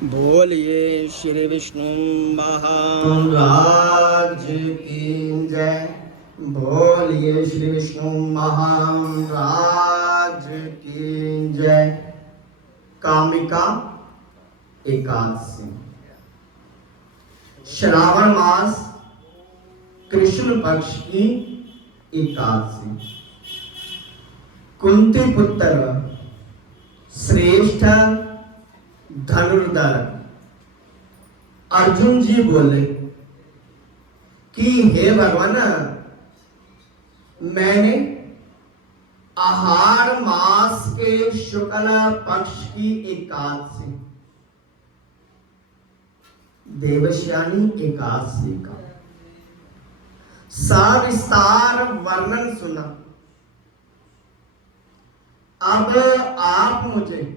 बोलिए श्री विष्णु महाराज की जय। बोलिए श्री विष्णु महाराज की जय। कामिका एकादशी, श्रावण मास कृष्ण पक्ष की एकादशी। कुंती पुत्र श्रेष्ठ धनुर्धर अर्जुन जी बोले कि हे भगवान, मैंने आहार मास के शुक्ल पक्ष की एकादशी, देवश्यानी एकादशी का सविस्तार वर्णन सुना। अब आप मुझे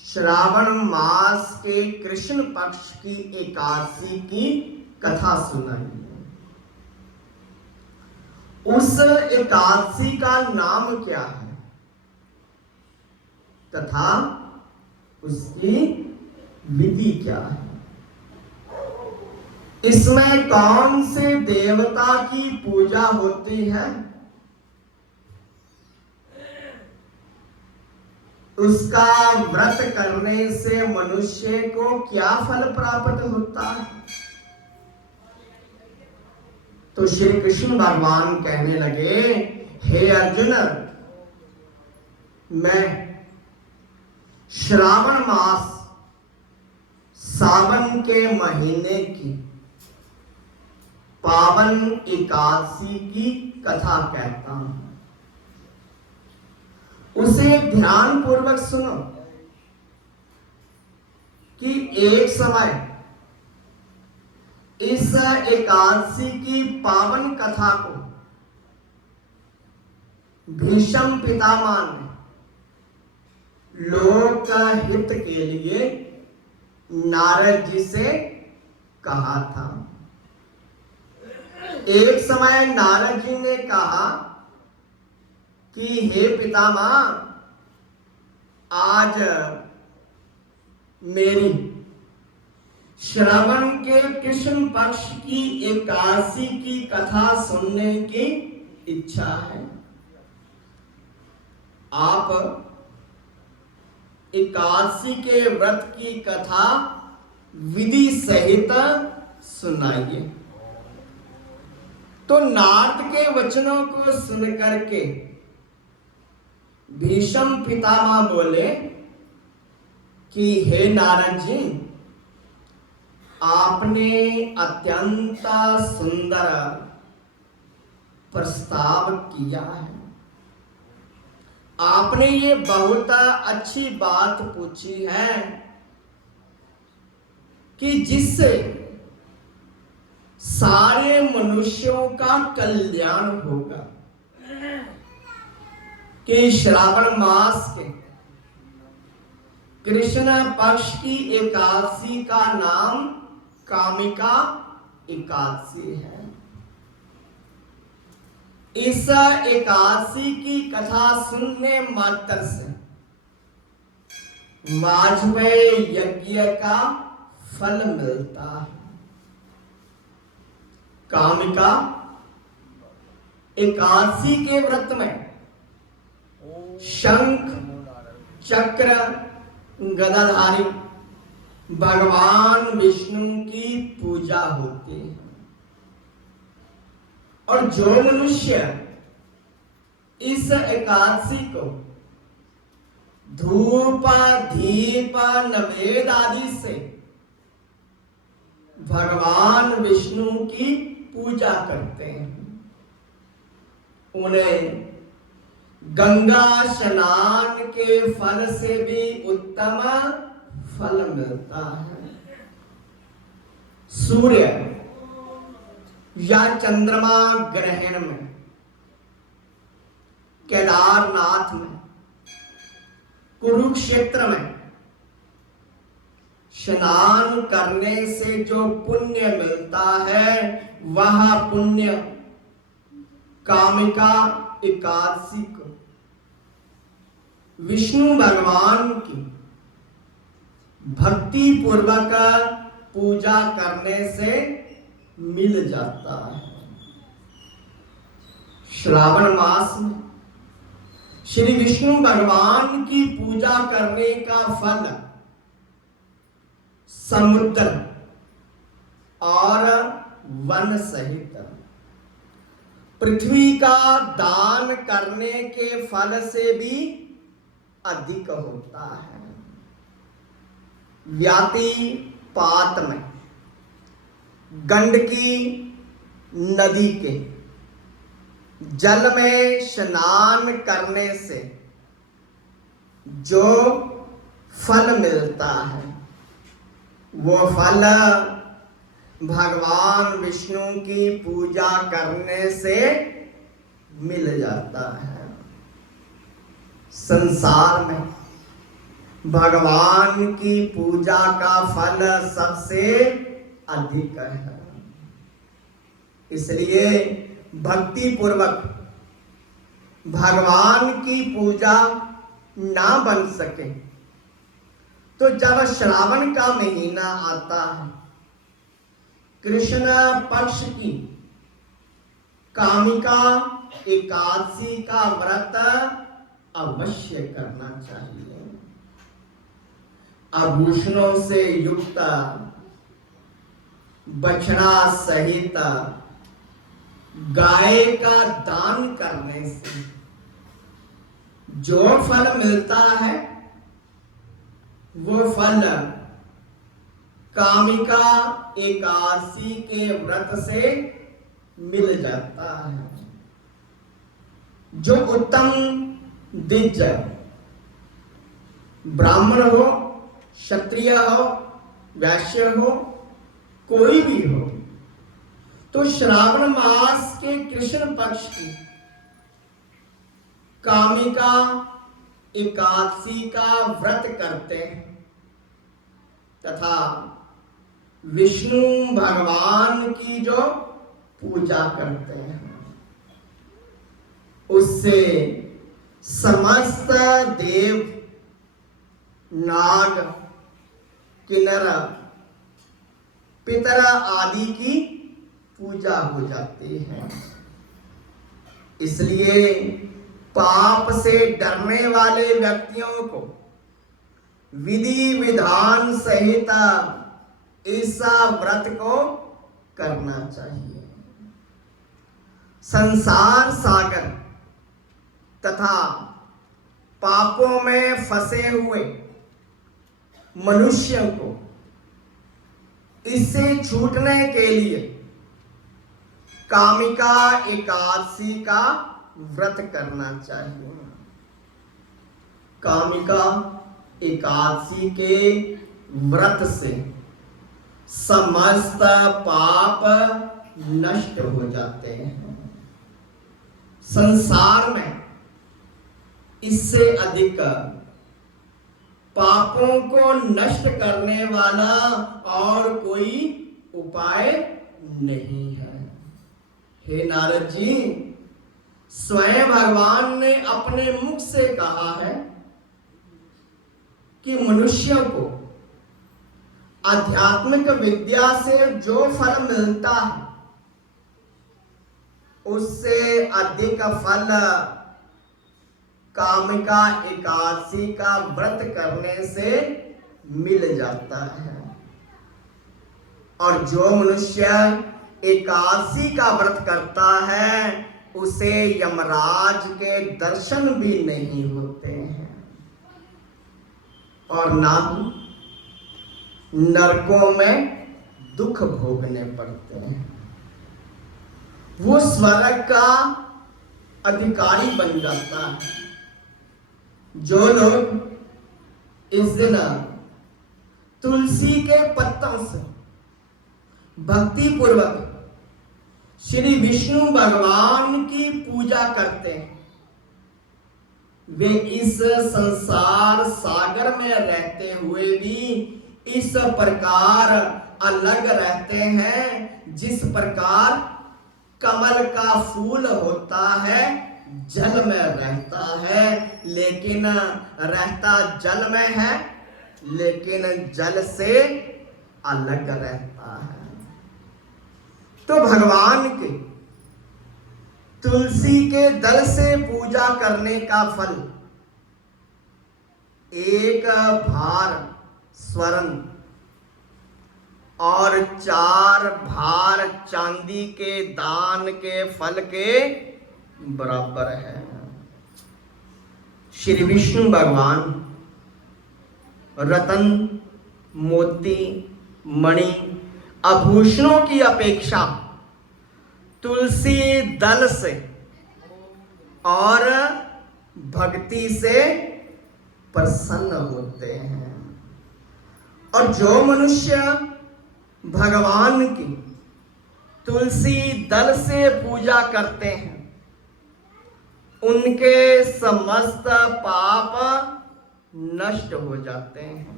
श्रावण मास के कृष्ण पक्ष की एकादशी की कथा सुनाइए। उस एकादशी का नाम क्या है तथा उसकी विधि क्या है, इसमें कौन से देवता की पूजा होती है, उसका व्रत करने से मनुष्य को क्या फल प्राप्त होता है। तो श्री कृष्ण भगवान कहने लगे, हे अर्जुन, मैं श्रावण मास सावन के महीने की पावन एकादशी की कथा कहता हूं। उसे ध्यान पूर्वक सुनो कि एक समय इस एकादशी की पावन कथा को भीष्म पितामह ने लोक हित के लिए नारद जी से कहा था। एक समय नारद जी ने कहा कि हे पितामह, आज मेरी श्रावण के कृष्ण पक्ष की एकादशी की कथा सुनने की इच्छा है। आप एकादशी के व्रत की कथा विधि सहित सुनाइए। तो नारद के वचनों को सुनकर के भीष्म पितामह बोले कि हे नारद जी, आपने अत्यंत सुंदर प्रस्ताव किया है। आपने ये बहुत अच्छी बात पूछी है कि जिससे सारे मनुष्यों का कल्याण होगा। कि श्रावण मास के कृष्ण पक्ष की एकादशी का नाम कामिका एकादशी है। इस एकादशी की कथा सुनने मात्र से वाजपेयी यज्ञ का फल मिलता है। कामिका एकादशी के व्रत में शंख चक्र गदाधारी भगवान विष्णु की पूजा होती है। और जो मनुष्य इस एकादशी को धूप दीप नवेद आदि से भगवान विष्णु की पूजा करते हैं, उन्हें गंगा स्नान के फल से भी उत्तम फल मिलता है। सूर्य या चंद्रमा ग्रहण में, केदारनाथ में, कुरुक्षेत्र में स्नान करने से जो पुण्य मिलता है, वह पुण्य कामिका एकादशी को विष्णु भगवान की भक्ति पूर्वक पूजा करने से मिल जाता है। श्रावण मास में श्री विष्णु भगवान की पूजा करने का फल समुद्र और वन सहित पृथ्वी का दान करने के फल से भी अधिक होता है। व्याति पात में गंडकी नदी के जल में स्नान करने से जो फल मिलता है वो फल भगवान विष्णु की पूजा करने से मिल जाता है। संसार में भगवान की पूजा का फल सबसे अधिक है। इसलिए भक्ति पूर्वक भगवान की पूजा ना बन सके तो जब श्रावण का महीना आता है, कृष्ण पक्ष की कामिका एकादशी का व्रत अवश्य करना चाहिए। आभूषणों से युक्त बछड़ा सहित गाय का दान करने से जो फल मिलता है वो फल कामिका एकादशी के व्रत से मिल जाता है। जो उत्तम द्विज ब्राह्मण हो, क्षत्रिय हो, वैश्य हो, कोई भी हो, तो श्रावण मास के कृष्ण पक्ष की कामिका एकादशी का व्रत करते हैं तथा विष्णु भगवान की जो पूजा करते हैं, उससे समस्त देव, नाग, किन्नर, पितर आदि की पूजा हो जाती है। इसलिए पाप से डरने वाले व्यक्तियों को विधि विधान सहित इस व्रत को करना चाहिए। संसार सागर तथा पापों में फंसे हुए मनुष्यों को इससे छूटने के लिए कामिका एकादशी का व्रत करना चाहिए। कामिका एकादशी के व्रत से समस्त पाप नष्ट हो जाते हैं। संसार में इससे अधिक पापों को नष्ट करने वाला और कोई उपाय नहीं है। हे नारद जी, स्वयं भगवान ने अपने मुख से कहा है कि मनुष्य को आध्यात्मिक विद्या से जो फल मिलता है उससे अधिक फल कामिका एकादशी का व्रत करने से मिल जाता है। और जो मनुष्य एकादशी का व्रत करता है उसे यमराज के दर्शन भी नहीं होते हैं और ना ही नरकों में दुख भोगने पड़ते हैं। वो स्वर्ग का अधिकारी बन जाता है। जो लोग इस दिन तुलसी के पत्तों से भक्ति पूर्वक श्री विष्णु भगवान की पूजा करते हैं वे इस संसार सागर में रहते हुए भी इस प्रकार अलग रहते हैं जिस प्रकार कमल का फूल होता है, जल में रहता है, लेकिन रहता जल में है लेकिन जल से अलग रहता है। तो भगवान के तुलसी के दल से पूजा करने का फल एक भार स्वर्ण और 4 भार चांदी के दान के फल के बराबर है। श्री विष्णु भगवान रतन, मोती, मणि, आभूषणों की अपेक्षा तुलसी दल से और भक्ति से प्रसन्न होते हैं। और जो मनुष्य भगवान की तुलसी दल से पूजा करते हैं, उनके समस्त पाप नष्ट हो जाते हैं।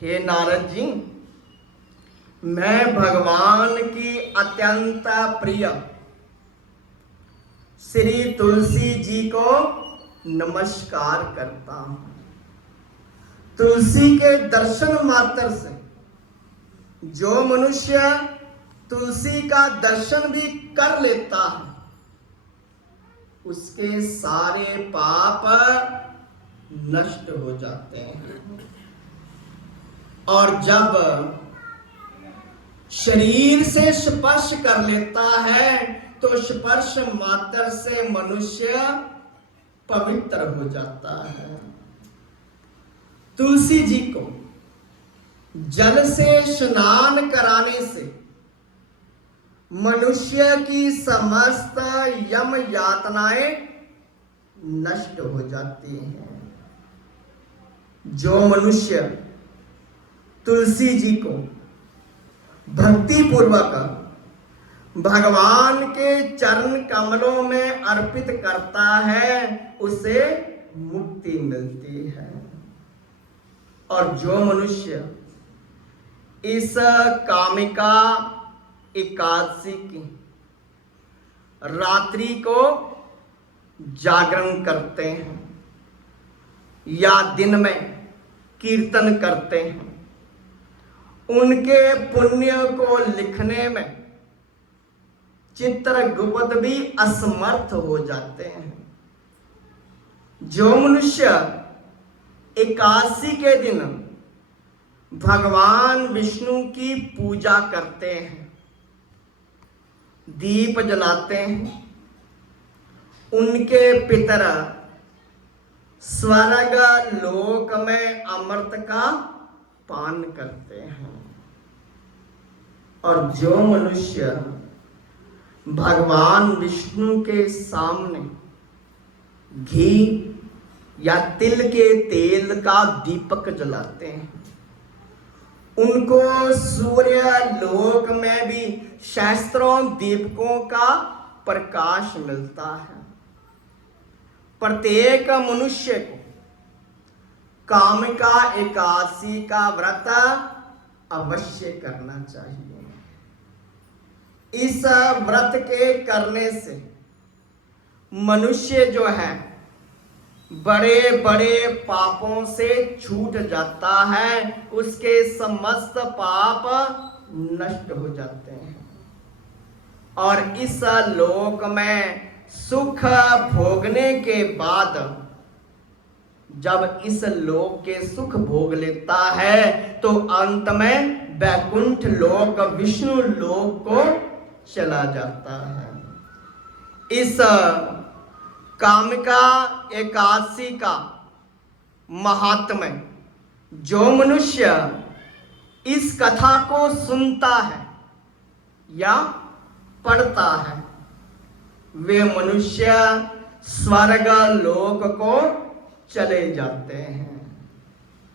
हे नारद जी, मैं भगवान की अत्यंत प्रिय श्री तुलसी जी को नमस्कार करता हूं। तुलसी के दर्शन मात्र से जो मनुष्य तुलसी का दर्शन भी कर लेता है, उसके सारे पाप नष्ट हो जाते हैं। और जब शरीर से स्पर्श कर लेता है तो स्पर्श मात्र से मनुष्य पवित्र हो जाता है। तुलसी जी को जल से स्नान कराने से मनुष्य की समस्त यम यातनाएं नष्ट हो जाती हैं। जो मनुष्य तुलसी जी को भक्ति पूर्वक भगवान के चरण कमलों में अर्पित करता है, उसे मुक्ति मिलती है। और जो मनुष्य इस कामिका एकादशी की रात्रि को जागरण करते हैं या दिन में कीर्तन करते हैं, उनके पुण्य को लिखने में चित्रगुप्त भी असमर्थ हो जाते हैं। जो मनुष्य एकादशी के दिन भगवान विष्णु की पूजा करते हैं, दीप जलाते हैं, उनके पितर स्वर्ग लोक में अमृत का पान करते हैं। और जो मनुष्य भगवान विष्णु के सामने घी या तिल के तेल का दीपक जलाते हैं, उनको सूर्य लोक में भी सहस्त्रों दीपकों का प्रकाश मिलता है। प्रत्येक मनुष्य को कामिका एकादशी का व्रत अवश्य करना चाहिए। इस व्रत के करने से मनुष्य जो है बड़े बड़े पापों से छूट जाता है, उसके समस्त पाप नष्ट हो जाते हैं और इस लोक में सुख भोगने के बाद जब इस लोक के सुख भोग लेता है तो अंत में वैकुंठ लोक विष्णु लोक को चला जाता है। इस कामिका एकादशी का महात्म्य जो मनुष्य इस कथा को सुनता है या पढ़ता है, वे मनुष्य स्वर्ग लोक को चले जाते हैं।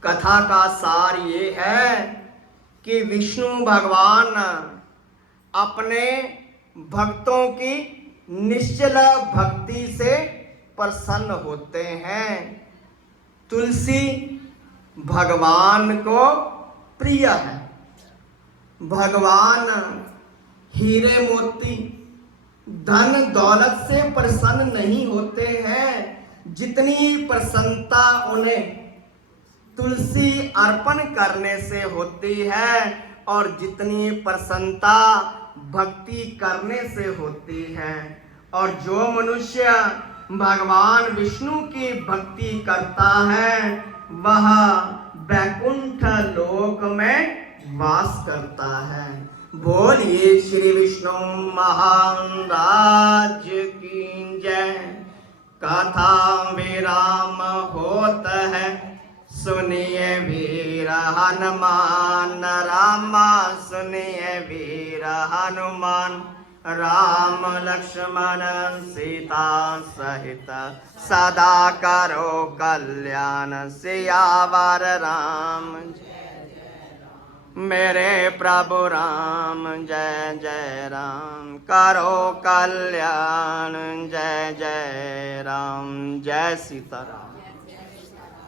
कथा का सार ये है कि विष्णु भगवान अपने भक्तों की निश्चल भक्ति से प्रसन्न होते हैं। तुलसी भगवान को प्रिय है। भगवान हीरे मोती धन दौलत से प्रसन्न नहीं होते हैं, जितनी प्रसन्नता उन्हें तुलसी अर्पण करने से होती है और जितनी प्रसन्नता भक्ति करने से होती है। और जो मनुष्य भगवान विष्णु की भक्ति करता है वह वैकुंठ लोक में वास करता है। बोलिए श्री विष्णु महाराज की जय। कथा विराम होत है, सुनिए वीर हनुमान रामा, सुनिए वीर हनुमान। राम लक्ष्मण सीता सहित सदा करो कल्याण, सियावर राम मेरे प्रभु राम, जय जय राम। करो कल्याण, जय जय राम, जय सीता राम।